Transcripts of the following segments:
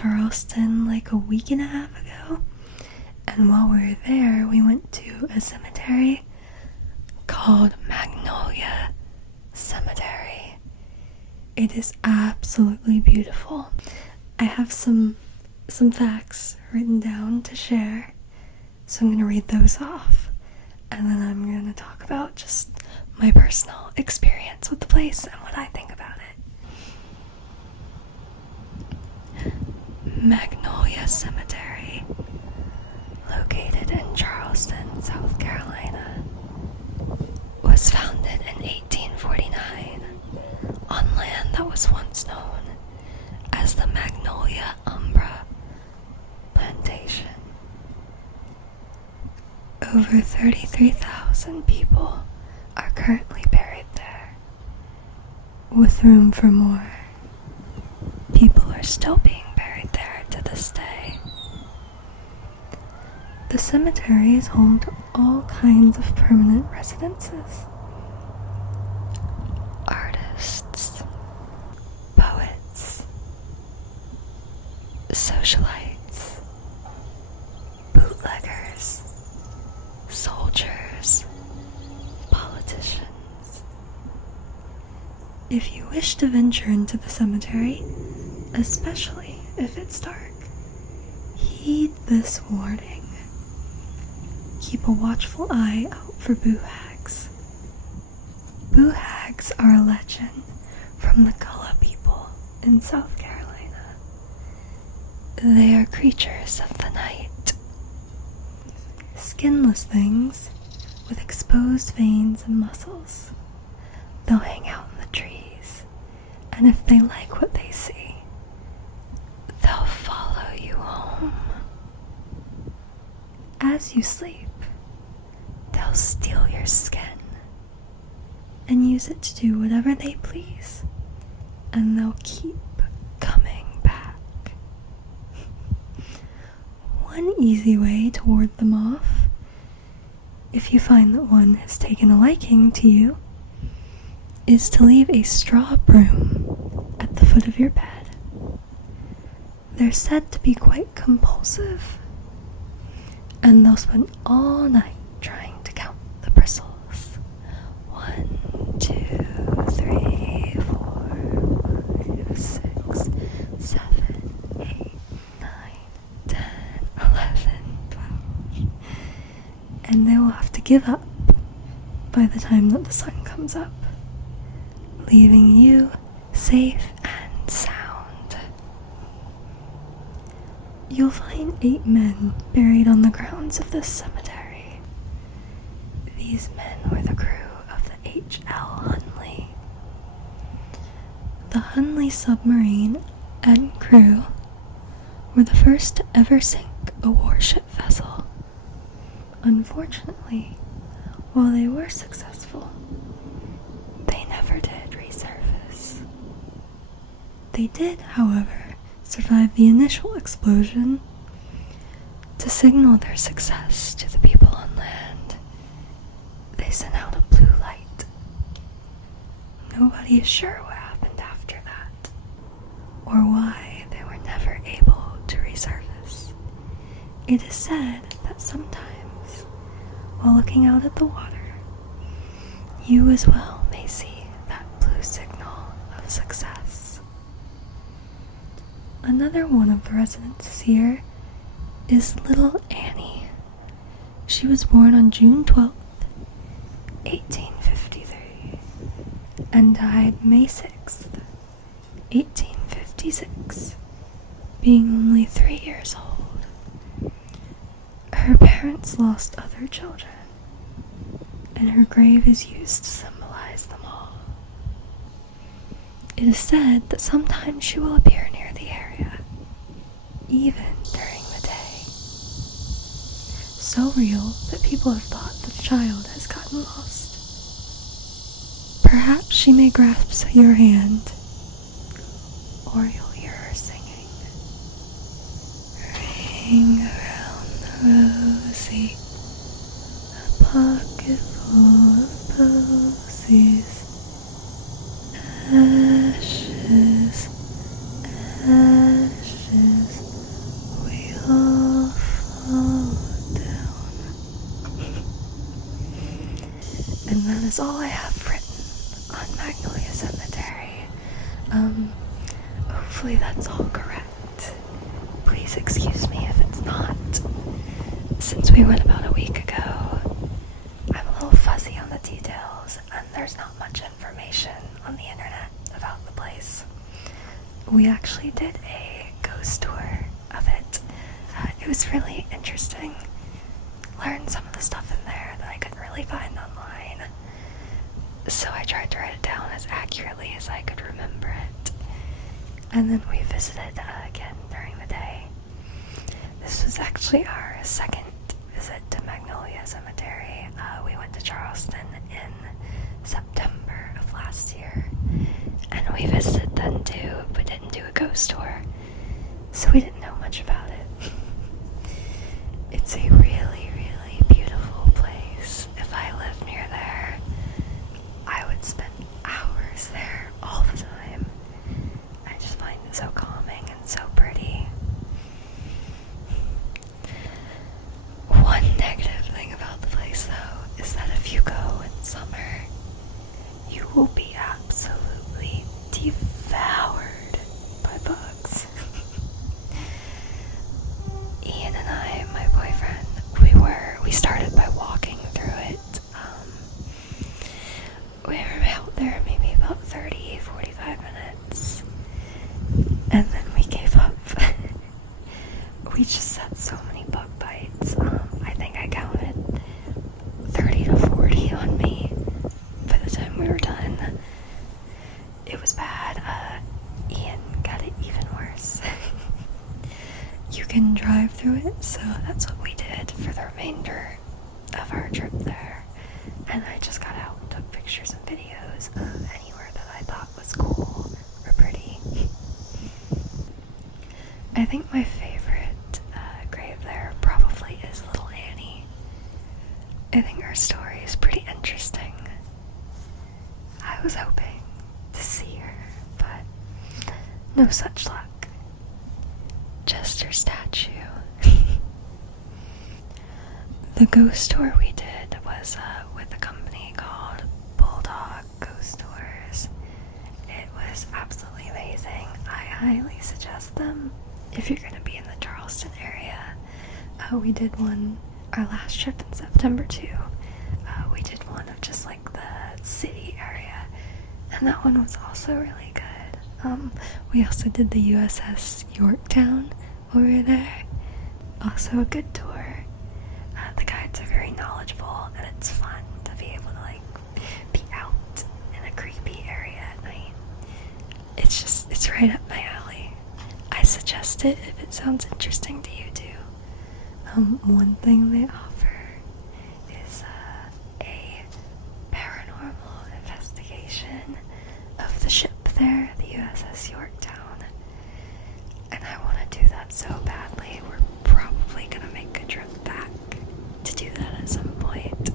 Charleston like a week and a half ago, and while we were there, we went to a cemetery called Magnolia Cemetery. It is absolutely beautiful. I have some facts written down to share, so I'm going to read those off, and then I'm going to talk about just my personal experience with the place and what I think about it. Magnolia Cemetery, located in Charleston, South Carolina, was founded in 1849 on land that was once known as the Magnolia plantation. Over 33,000 people are currently buried there, with room for more. People are still being buried there to this day. The cemetery is home to all kinds of permanent residences. Artists, poets, socialites, bootleggers, soldiers, politicians. If you wish to venture into the cemetery, especially if it's dark, heed this warning. Keep a watchful eye out for boo hags. Boo hags are a legend from the Gullah people in South Carolina. They are creatures of the night. Skinless things with exposed veins and muscles. They'll hang out in the trees, and if they like what they see, they'll follow you home. As you sleep, they'll steal your skin and use it to do whatever they please, and they'll keep coming back. One easy way to ward them off, if you find that one has taken a liking to you, is to leave a straw broom at the foot of your bed. They're said to be quite compulsive, and they'll spend all night trying to count the bristles. 1, 2, 3, 4, 5, 6, 7, 8, 9, 10, 11, 12. And they will have to give up by the time that the sun comes up, leaving you safe and sound. You'll find 8 men buried on the grounds of this cemetery. These men were the crew of the H.L. Hunley. The Hunley submarine and crew were the first to ever sink a warship vessel. Unfortunately, while they were successful, they never did resurface. They did, however, survive the initial explosion. To signal their success to the people on land, they sent out a blue light. Nobody is sure what happened after that, or why they were never able to resurface. It is said that sometimes, while looking out at the water, you as well may see that blue signal of success. Another one of the residents here is little Annie. She was born on June 12th, 1853, and died May 6th, 1856, being only 3 years old. Her parents lost other children, and her grave is used to symbolize them all. It is said that sometimes she will appear near the area, even during the day. So real that people have thought that the child has gotten lost. Perhaps she may grasp your hand, or you'll hear her singing. Ring around the rosy, a pocket full of posies. Ashes, ashes. is all I have written on Magnolia Cemetery. Hopefully that's all correct. Please excuse me if it's not. Since we went about a week ago, I'm a little fuzzy on the details, and there's not much information on the internet about the place. We actually did a ghost tour of it. It was really interesting. Learned some of the stuff in there that I couldn't really find online. So I tried to write it down as accurately as I could remember it. And then we visited again during the day. This was actually our second visit to Magnolia Cemetery. We went to Charleston in September of last year. And we visited then too, but didn't do a ghost tour. So we didn't know much about it. It's a really, really beautiful place. If I lived near there, I would spend hours there all the time. I just find it so calming and so pretty. One negative thing about the place, though, is that if you go in summer, you will be absolutely devoured by bugs. Ian and I, my boyfriend, we started by walking through it. We were out there maybe about 45 minutes, and then we gave up. We just had so many bug bites. I think I counted 30 to 40 on me by the time we were done. It was bad. Ian got it even worse. You can drive through it, so that's what we did for the remainder of our trip there. And I just got out and took pictures and videos of anywhere that I thought was cool or pretty. I think my favorite grave there probably is Little Annie. I think her story is pretty interesting. I was hoping to see her, but no such luck. Just her statue. The ghost tour we did was with a company called Bulldog Ghost Tours. It was absolutely amazing. I highly suggest them if you're going to be in the Charleston area. We did one our last trip in September too. We did one of just like the city area, and that one was also really good. We also did the USS Yorktown while we were there. Also a good tour. The guides are very knowledgeable, and it's fun to be able to like be out in a creepy area at night. It's right up my alley. I suggest it if it sounds interesting to you too. One thing they offer is a paranormal investigation of the ship there, the USS Yorktown. And I want to do that so badly. We're probably going to make a trip back to do that at some point.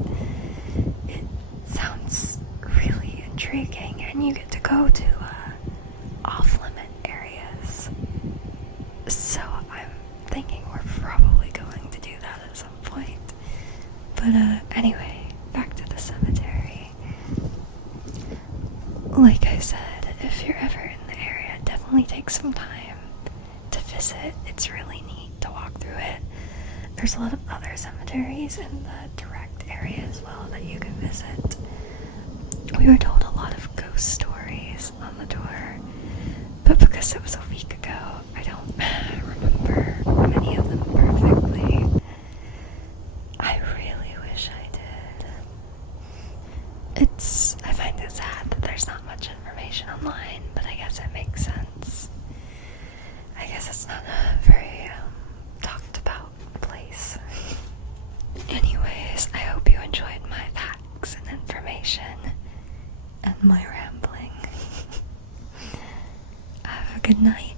It sounds really intriguing, and you get to go to off-limit areas. So I'm thinking we're probably going to do that at some point. But anyway, back to the cemetery. Like I said, if you're ever in the area, definitely take some time to visit. It's really neat to walk through it. There's a lot of other cemeteries in the direct area as well that you can visit. We were told a lot of ghost stories on the tour, but because it was a week ago, I don't remember many of them perfectly. I really wish I did. I find it sad that there's not much information online, but I guess it makes sense. I guess it's not a very talked about place. Anyways, I hope you enjoyed my facts and information and my rambling. Have a good night.